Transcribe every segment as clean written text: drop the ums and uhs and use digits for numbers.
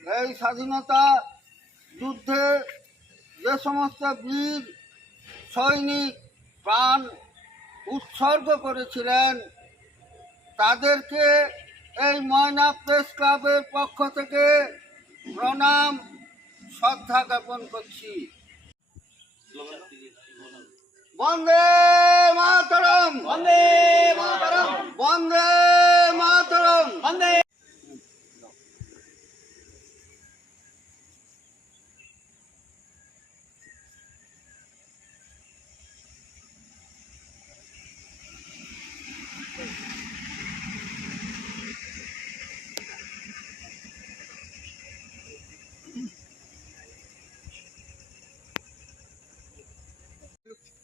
এই স্বাধীনতা যুদ্ধে যে সমস্ত বীর সৈনিক প্রাণ উৎসর্গ করেছিলেন তাদেরকে এই ময়না প্রেস ক্লাবের পক্ষ থেকে প্রণাম শ্রদ্ধা জ্ঞাপন করছি। বন্দে মাতরম, বন্দে মাতরম, বন্দে মাতরম, বন্দে।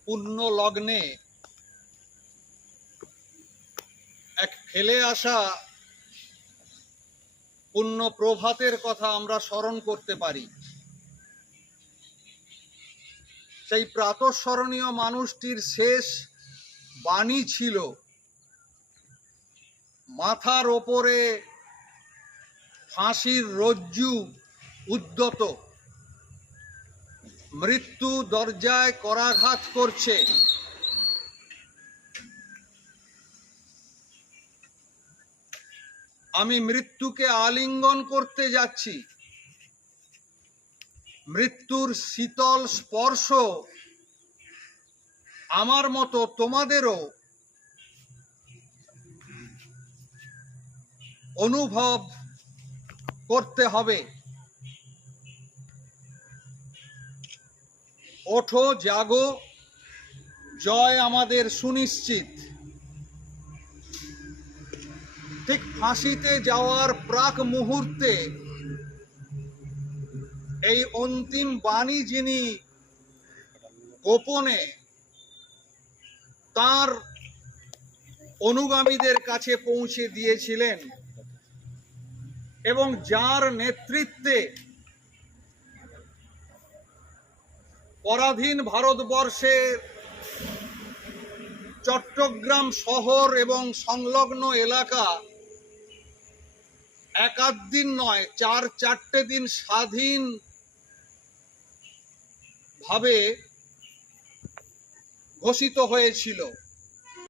পুণ্য লগ্নে এক ফেলে আসা পুণ্য প্রভাতের কথা আমরা স্মরণ করতে পারি। সেই প্রাতঃস্মরণীয় মানুষটির শেষ বাণী ছিল, মাথার ওপরে ফাঁসির রজ্জু উদ্যত, মৃত্যু দরজায় করাঘাত করছে, আমি মৃত্যুকে আলিঙ্গন করতে যাচ্ছি। মৃত্যুর শীতল স্পর্শ আমার মতো তোমাদেরও অনুভব করতে হবে। ওঠো, জাগো, জয় আমাদের সুনিশ্চিত। ঠিক ফাঁসিতে যাওয়ার প্রাক মুহূর্তে এই অন্তিম বাণী যিনি গোপনে তার অনুগামীদের কাছে পৌঁছে দিয়েছিলেন এবং যার নেতৃত্বে পরাধীন ভারতবর্ষের চট্টগ্রাম শহর এবং সংলগ্ন এলাকা এক আধ দিন নয়, 4-4টে দিন স্বাধীন ভাবে ঘোষিত হয়েছিল।